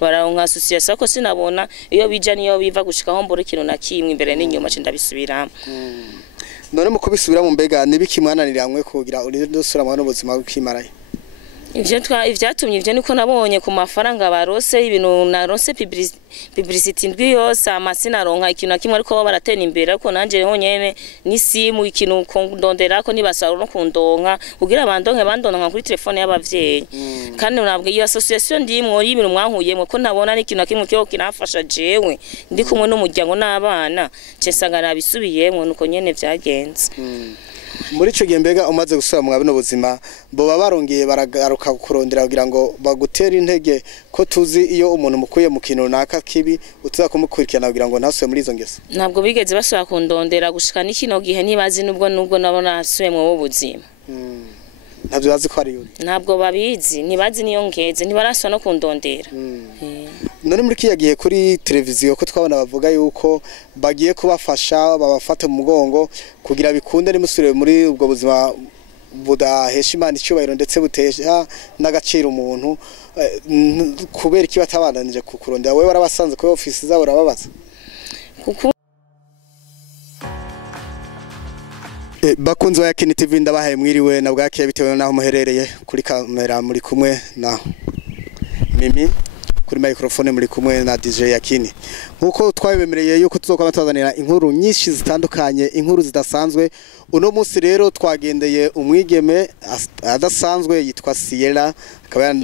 bararonka association ko sinabona iyo bija niyo biva gushika aho mbora ikintu na kimwe imbere n'inyuma cyo ndabisubiramo. None mu kubisubira mu mbega nibiki mwananiramwe kugira uri dusura n'ubuzima bw'Imaraye? Ivyatumye ivyo niko nabonye ku mafaranga barose ibintu narose publicity ndwi yose amasina ronka ikintu kimwe ariko baratena imbere ariko nanje ho nyene ni simu ikintu kundondera ko nibasaro no kundonka kugira bandonka kuri telefone y'abavyeyi kandi nabwo iyo association ndimwo y'ibintu mwankuyemwe ko nabona n'ikintu kimwe cyo kinafasha jewe ndi kumwe n'umuryango n'abana cesanga nabisubiyemwo nuko nyene vyagenze. Muri ico gihe mbega umaze gusura mu bino buzima boba barongeye baragaruka kurondera kugira ngo bagutera intege ko tuzi iyo umuntu mukuye mu kintu naka kibi utuza kumukurikirana kugira ngo ntasuye muri izo ngeso? Ntabwo bigeze basura kundondera gushika n'ikino gihe nibazi nubwo nabona hasuye mu buzima. Ntabyo bazi ko ari yuri. Ntabwo babizi nibazi niyo ngeze ntibaraswa no kundondera. None muri kiya gihe kuri televiziyo ko twabona bavuga yuko bagiye kubafasha babafate mu mugongo kugira bikunde nimusure muri ubwo buzima budahesha Imana icyubahiro ndetse butesha n'agaciro umuntu kubera iki batabandanije kukurondera wewe warabasanze kuri office zabo urababaza? Bakunzi wa Yakini TV ndabahaye mwiriwe na bwake bitewe naho muherereye kuri kamera muri kumwe na Mimi kuri microphone muri kumwe na DJ Yakini. Nkuko twabemereye yuko tuzokwama tuzanira inkuru nyinshi zitandukanye, inkuru zidasanzwe. Uno munsi rero twagendeye umwigeme adasanzwe yitwa Sierra akaba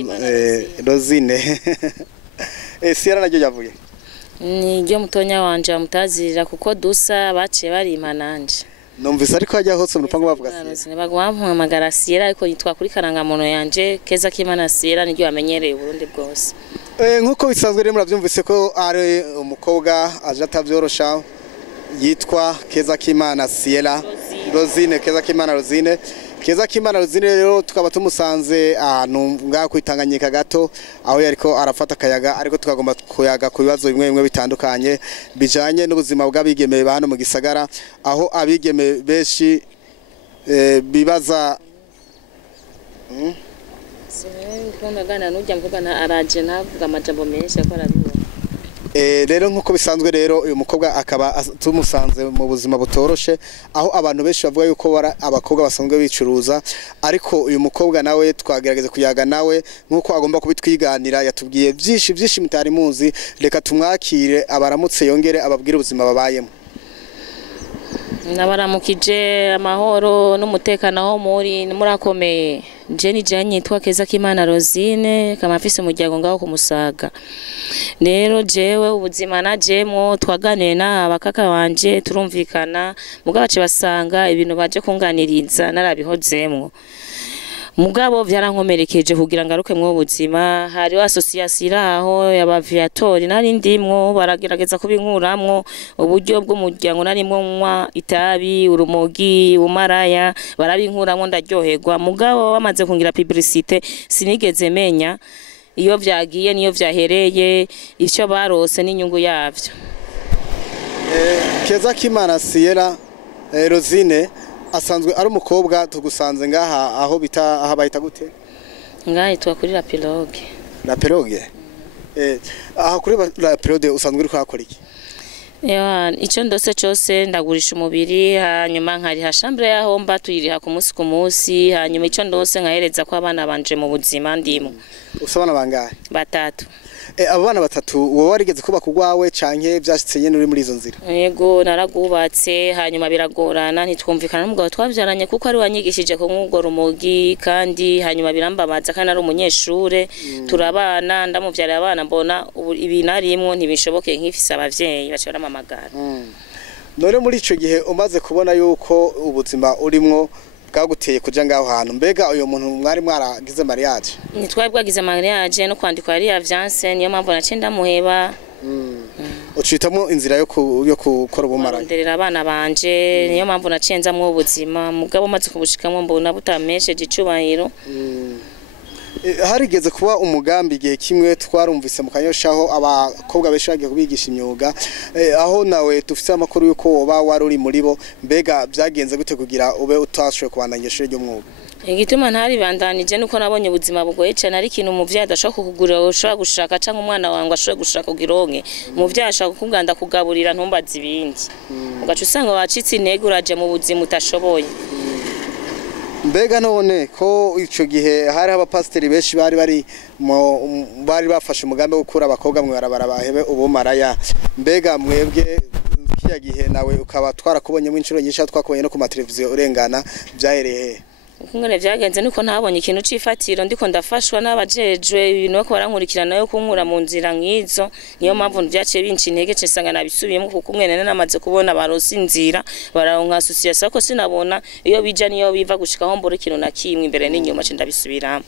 Rosine. Sierra najyo yavuye. Ni ryo mutonya wanje amutazirira kuko dusa baciye bari imananje. Numvise ariko hajya hose mu rupango bavuga Sierra. Bagwampamagara Sierra ariko yitwa kuri karangamuntu yanje Keza Kimana Sierra niryo amenyereye Burundi bwose. Nkuko bisanzwe rero muravyumvise ko ari umukobwa aje atavyorosha yitwa Keza Kimana Sierra Rosine Keza Kimana Rosine. Keza Kimana Rosine rero tukaba tumusanze ahantu ngaho kwitanganyika gato aho yariko arafata akayaga ariko tukagomba kuyaga ku bibazo bimwe bitandukanye bijanye n'ubuzima bw'abigeme hano mu gisagara aho abigeme benshi bibaza ndagana n'ujya mvugana araje navuga amajambo menshi akora bibona. Rero nkuko bisanzwe rero uyu mukobwa akaba tumusanze mu buzima butoroshe aho abantu benshi bavuga yuko abakobwa basanzwe bicuruza ariko uyu mukobwa nawe twagerageze kuyaga nawe nkuko agomba kubitwiganira yatubwiye vyishi mutari muzi reka tumwakire abaramutse yongere ababwire ubuzima babayemo. Nabaramukije amahoro n'umutekano aho murakomeye. Jeni nyitwa Keza Kimana Rosine kama afise umuryango ngaho kumusaga. Rero jewe ubuzima najemwo twaganire na abakaka wanje turumvikana mugabo bace basanga ibintu baje kunganiriza narabihozemwo. Mugabo vyarankomerekeje kugira ngaruke mwo buzima hari association aho y'abaviatori nari ndimwo baragerageza kubinkuramwo uburyo bw'umuryango narimwo mwa itabi urumogi umaraya barabinkuramwo ndaryoherwa mugabo bamaze kungira publicité sinigeze menya iyo vyagiye niyo vyahereye icyo barose n'inyungu yavyo. Keza Kimana Sierra Rosine asanzwe ari umukobwa tugusanze ngaha aho bayita gute? Ngaha yitwa kuri la pirogue. La pirogue? Aha kuri la pirogue usanzwe uri kwakora iki? Ico ndose cyose ndagurisha umubiri hanyuma nkari ha chambre yaho mba tuyiriha ku munsi hanyuma ico ndose nkahereza ko abana banje mu buzima ndimo. Usabana bangahe? Batatu. Abana batatu wowe warigeze kuba kugwawe canke byashitse nyene uri muri izo nzira? Yego naragubatse hanyuma biragorana ntitwumvikana n'umugabo twavyaranye kuko ari wanyigishije ko nk'ugora umugi kandi hanyuma birambabaza kandi ari umunyeshure turabana ndamuvyara abana mbona ibinarimwo ntibishoboke nk'ifise abavyeyi bashobora mamagara. None muri ico gihe umaze kubona yuko ubuzima urimwo bwaguteye kuja ngaho hantu mbega uyo muntu mwari mwaragize mariage? Nitwari bwagize mariage no kwandikwa ari avance niyo mpamvu nace ndamuheba. Ucitamo inzira yo gukora ubumaraya? Nderera abana banje niyo mpamvu nacenza mu buzima mugabo maze kubushikamwe mbona butamesheje icubahiro. Harigeze kuba umugambi igihe kimwe twarumvise mu kanyoshaho abakobwa benshi bagiye kubigisha imyuga aho nawe dufite amakuru yuko woba wari uri muri bo mbega byagenze gute kugira ube utashoboye kubandangisha iryo mwuga? igituma ntari bandanije nuko nabonye ubuzima bugoye cyane ari ikintu umuvyayi adashaka kukugurira ushaka gushaka canke umwana wangu ashaka gushaka kugironke umuvyayi ashaka kukuganda kugaburira ntumbaza ibindi ugaca usanga wacitse intege uraje mu buzima utashoboye. Mbega none ko ico gihe hari abapasiteri benshi bari bafashe umugambi wo gukura abakobwa mwe Bahebye Ubumaraya, mbega mwebwe kiya gihe nawe ukaba twarakubonye mu incuro nyinshi twakubonye no ku mateleviziyo urengana byahereye ukungene vyagenze niko ntabonye ikintu cifatiro ndiko ndafashwa n'abajejwe ibintu bako barankurikirana yo kunkura mu nzira nk'izo, niyo mpamvu vyaciye binci intege cisanga nabisubiyemo kuko umwene namaze kubona barosi inzira bararonka association ko sinabona iyo bija niyo biva gushikaho mbura ikintu na kimwe imbere n'inyuma cyo ndabisubiramo.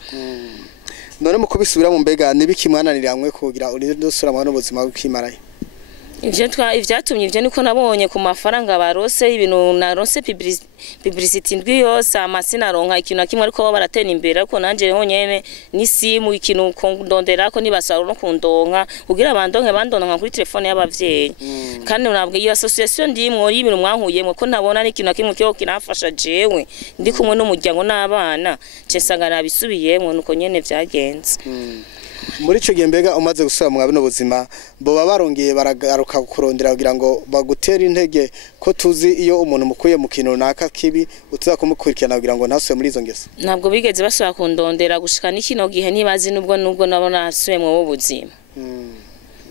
None mu kubisubiramo mbega nibiki mwananiramwe kugira uri dusura mu buzima bw'Imaraye? Ivyatumye ivyo niko nabonye ku mafaranga barose ibintu narose publicity ndwi yose amasina ronka ikintu kimwe ariko baratera imbere ariko nanje ho nyene ni simu ikintu kundondera ko nibasaro no kundonka kugira bandonka kuri telefone y'abavyeyi kandi nabwo iyo association ndimwo y'ibintu mwankuyemwe ko nabona n'ikintu kimwe cyo kinafasha jewe ndi kumwe n'umuryango n'abana cesanga nabisubiyemwe nuko nyene vyagenze. Muri ico gihe mbega umaze gusura mu bino buzima boba barongeye baragaruka kurondera kugira ngo bagutera intege ko tuzi iyo umuntu mukuye mu kintu naka kibi utuza kumukurikirana kugira ngo ntasuye muri izo ngeso? Ntabwo bigeze basura kundondera gushika n'ikino gihe nibazi nubwo nabona hasuye mu buzima.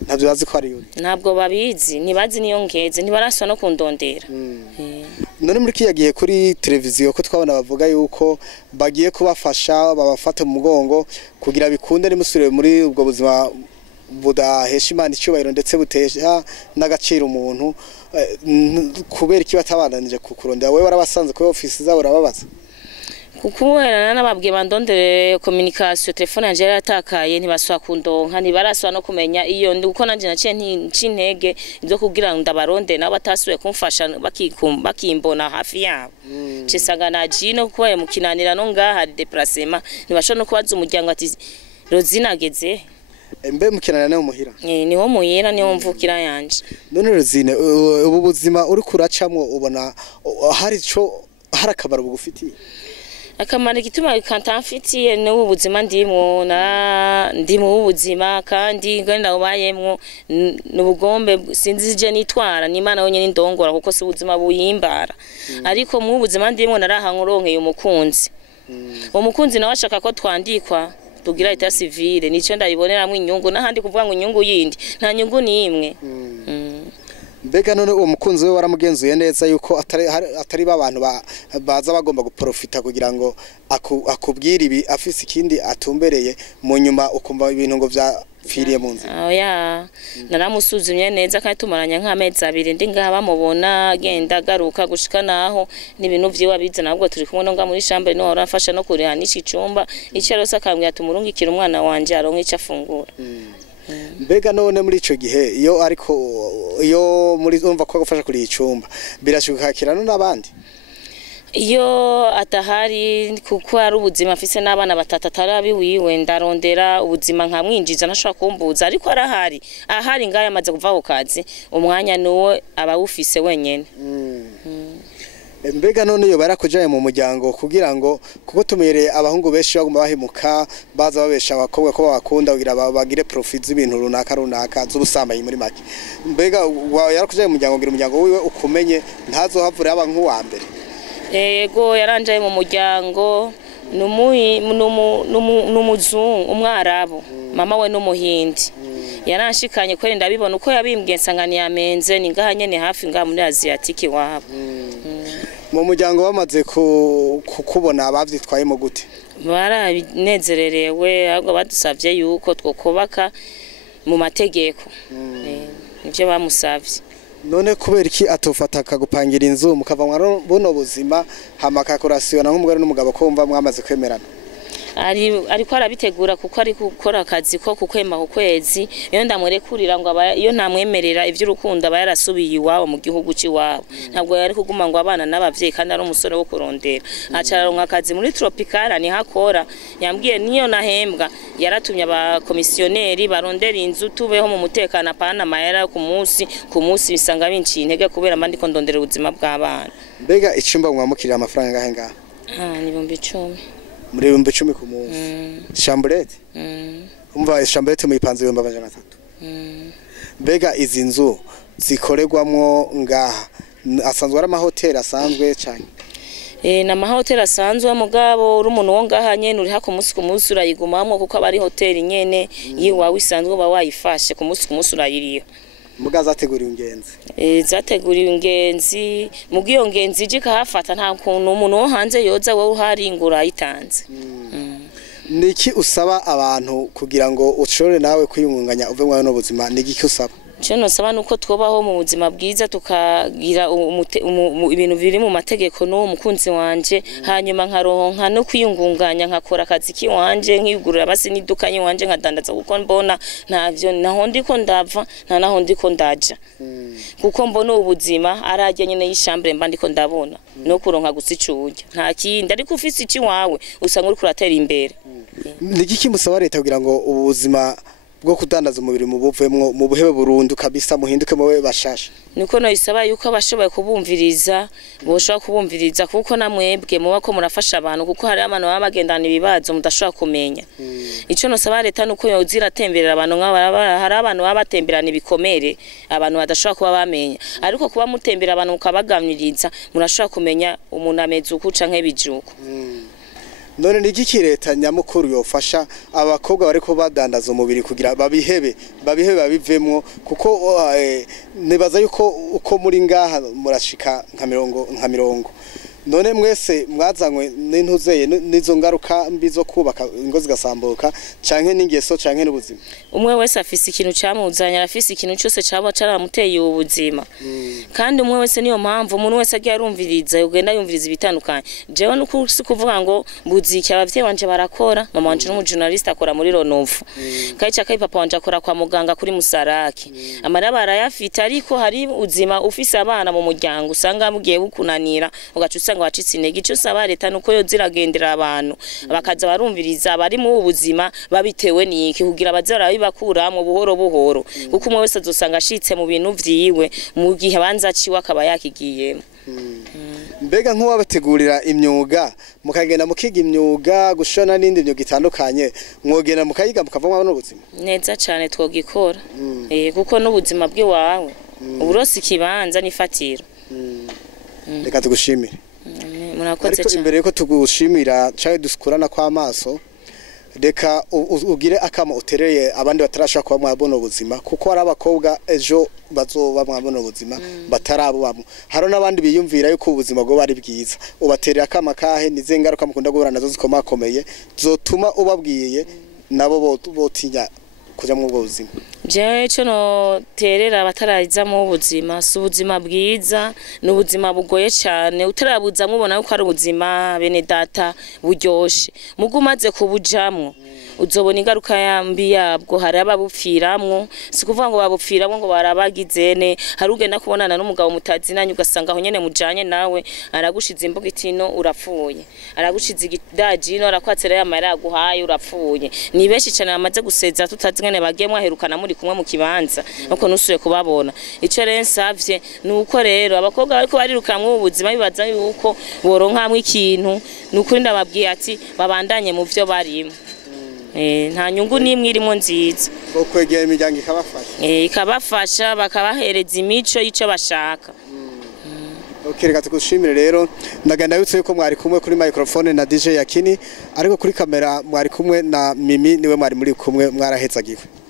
Ntabyo bazi ko ari yuri. Ntabwo babizi nibazi niyo ngeze ntibaraswa no kundondera. None muri kiya gihe kuri televiziyo ko twabona bavuga yuko bagiye kubafasha babafate mu mugongo kugira bikunde nimusure muri ubwo buzima budahesha Imana icyubahiro ndetse butesha n'agaciro umuntu kubera iki batabandanije kukurondera wewe warabasanze kuri office zabo urababaza? Kukuwerana nababwiye bandondere communication telefone yanje yaratakaye ntibaswa kundonka ntibaraswa no kumenya iyo ndi uko nanje naciye ntege ibyo kugira ngo ndabaronde nabo batasuye kumfasha bakimbona hafi yabo cisanga najino kubaye mukinanira no ngaha déplacement ntibasho no kubaza umuryango ati Rozine ageze mbe mukinanira no muhira niho muhira niho mvukira yanje. None Rozine ubu buzima uri kuracamwo ubona hari akamaro bugufitiye? Akamaro igituma kantamfitiye no ubuzima ndimo ubuzima kandi ngenda ubayemwo n'ubugombe sinzije nitwara n'Imana yonyene ndongora kuko si ubuzima buhimbara ariko mu buzima ndimo narahankuronkeye umukunzi umukunzi nawe ashaka ko twandikwa tugira ita civile nico ndayiboneramwe inyungu n'ahandi kuvuga ngo inyungu yindi nta nyungu nimwe. Mbega none uwo mukunzi we waramugenzuye neza yuko atari babantu baza bagomba guprofita kugira ngo akubwira ibi afise ikindi atumbereye mu nyuma ukumva ibintu ngo vyapfiriye mu nzira? Oya naramusuzumye neza kandi tumaranya nk'amezi 2 ndi ngaha bamubona genda garuka gushika naho n'ibintu vyiwa bize nabwo turi kumwe no nga muri chambre no arafasha no kurihanisha icumba icyo rose akambwira tumurungikira umwana wanje aronke icyo afungura. Mbega none muri ico gihe iyo muri umva ko gufasha kuri icumba birashukakira no nabandi iyo atahari kuko ari ubuzima afise n'abana batatu atarabi wiwe ndarondera ubuzima nkamwinjiza ntashaka kumbuza ariko ahari ngaye amaze kuva ku kazi umwanya nuwo abawufise wenyene. Mbega none yo barakujaye mu muryango kugira ngo kuko tumereye abahungu benshi baguma bahimuka baza babesha abakobwa ko bakunda kugira bagire profit z'ibintu runaka z'ubusambanyi muri make. Mbega yarakujaye mu muryango kugira umuryango wiwe ukumenye ntazohavura aba nk'uwa mbere? Yego yaranjaye mu muryango n'umuzungu umwarabu mama we n'umuhindi yaranshikanye kwere ndabibona uko yabimbwiye nsangani yamenze ni ngaha nyene hafi ngaha muri Asiatique wabo. Mu muryango bamaze kukubona abavyitwaye mu gute? Barabinezererewe ahubwo badusavye yuko twokubaka mu mategeko nivyo bamusavye. None kubera iki atofata akagupangira inzu mukava buno buzima hama akakorasiona nk'umugore n'umugabo ko umva mwamaze kwemerana? Ariko arabitegura kuko ari gukora akazi ko kukwema ku kwezi iyo ndamurekurira ngo iyo ntamwemerera ivy'urukundo aba yarasubiye iwabo mu gihugu ciwabo ntabwo yari kuguma ngo abana n'abavyeyi kandi ari umusore wo kurondera acararonka akazi muri Tropicala ni hakora yambwiye niyo nahembwa yaratumye abakomisiyoneri barondera inzu tubeho mu mutekano apana mahera ku munsi bisanga binciye intege kubera mandi ko ndondera ubuzima bw'abana. Mbega icumba mwamukirira amafaranga ngahe ngaha? ni 10,000. Muri 10,000 ku munsi. Chambrette? Umva chambrette muyipanze 300. Mbega izi nzu zikoregwamwo ngaha asanzwe ari amahoteli asanzwe cyane? Na mahoteli asanzwe mugabo uri umuntu wo ngaha nyene uri hako musi ku munsi urayigumamwo kuko abari hoteli nyene yiwawe isanzwe ba wayifashe ku munsi urayiriyo. Muga zateguriwe ingenzi. Zateguriwe ingenzi mugiyo ngenzi je kahafata nta kuntu umuntu wo hanze yoza wowe uharingura yitanze. Niki usaba abantu kugira ngo ushore nawe kwiyungunganya uve mwayo no buzima niki usaba? Cyo saba nuko twobaho mu buzima bwiza tukagira ibintu biri mu mategeko no mukunzi wanje hanyuma nkaronka no kwiyungunganya nkakora akazi ki wanje nkigurira basi nidukanye wanje nkadandaza kuko mbona ntavyo naho ndiko ndava naho ndiko ndaja kuko mbona ubuzima arajya nyene y'ishambre mba ndiko ndabona no kuronka gusicuja nta kindi ariko ufise iki wawe usanga uri kuratera imbere. Niki musaba leta kugira ngo ubuzima bwo kudandaza umubiri mu buvemwo mu buhebe burundu kabisa muhinduke mowe bashasha? Niko no isaba yuko abashoboye kubumviriza boshobora kubumviriza kuko namwebwe muba ko murafasha abantu kuko hari abantu baba bagendana ibibazo mudashobora kumenya. Ico no saba leta nuko yozira temberera abantu nk'abara hari abantu baba batemberana ibikomere abantu badashobora kuba bamenya ariko kuba mutembera abantu ukabagamiriza murashobora kumenya umuntu ameze ukuca nk'ebijuko. None niki leta nyamukuru yofasha abakobwa bariko badandaza umubiri kugira babihebe babivemwo kuko nibaza yuko uko muri ngaha murashika nka 50 none mwese mwazanywe n'intuzeye nizo ngaruka mbi zo kubaka ingo zigasambuka canke n'ingeso canke n'ubuzima. Umwe wese afise ikintu camuzanya afise ikintu cyose cabo caramuteye ubuzima kandi umwe wese niyo mpamvu umuntu wese agiye arumviriza yogenda yumviriza ibitandukanye. Jewe nuko kuvuga ngo mbuziki abavye wanje barakora mama wanje n'umujournalist akora muri Ronovu kayica kayi papa wanje akora kwa muganga kuri Musaraki amara barayafite ariko hari uzima ufise abana mu muryango usanga mugiye bukunanira ugaca ngo wacitse intege. Cyo saba leta nuko yo ziragendera abantu bakaza barumviriza bari mu buzima babitewe niki kugira bazara bibakura mu buhoro kuko umwe wese azosanga ashitse mu bintu vyiwe mu gihe banza ciwe akaba yakigiyemo. Mbega nk'uwabategurira imyuga mukagenda mukiga imyuga gushona n'indi myuga itandukanye mwogenda mukayiga mukavamwa n'ubuzima neza cyane twogikora kuko n'ubuzima bw'iwawe uburosi kibanza nifatira. Reka tugushimire. Murakoze cyane. Imbere yuko tugushimira cyaje dusukurana kwa maso reka ugire akama utereye abandi batarashaka kuba mwabona ubuzima kuko ari abakobwa ejo bazoba mwabona ubuzima batarabubamo haro nabandi biyumvira yuko ubuzima bwo bari bwiza ubaterera akama kahe nize ngaruka mukunda guhura nazo zikomakomeye zotuma ubabwiye nabo botinya kuja mu buzima. Je cyo no terera batarayiza mu buzima su ubuzima bwiza n'ubuzima bugoye cyane utarabuza mubona yuko ari ubuzima bene data buryoshe mugumaze kubujamwo uzobona ingaruka yambi yabwo hari ababupfiramwo sikuvuga ngo babupfiramwo ngo barabagizene hari ugenda kubonana n'umugabo mutazinanye ugasanga aho nyene mujanye nawe aragushiza imbuga itino urapfuye aragushiza igidajino arakwatsera yamara yaguhaye urapfuye ni benshi cyane bamaze guseza tutazingane bagemwa herukana muri kumwe mu kibanza nuko nusuye kubabona ico rero nsavye nuko rero abakobwa bariko barirukamwe ubuzima bibaza yuko boronkamwe ikintu nukuri ndababwiye ati babandanye mu vyo barimo. Nta nyungu nimwe irimo nziza kwegera imiryango ikabafasha bakabahereza imico yico bashaka. Reka tugushimire rero ndagenda yutse yuko mwari kumwe kuri microphone na DJ Yakini ariko kuri kamera mwari kumwe na Mimi niwe mwari muri kumwe mwarahetsagiwe.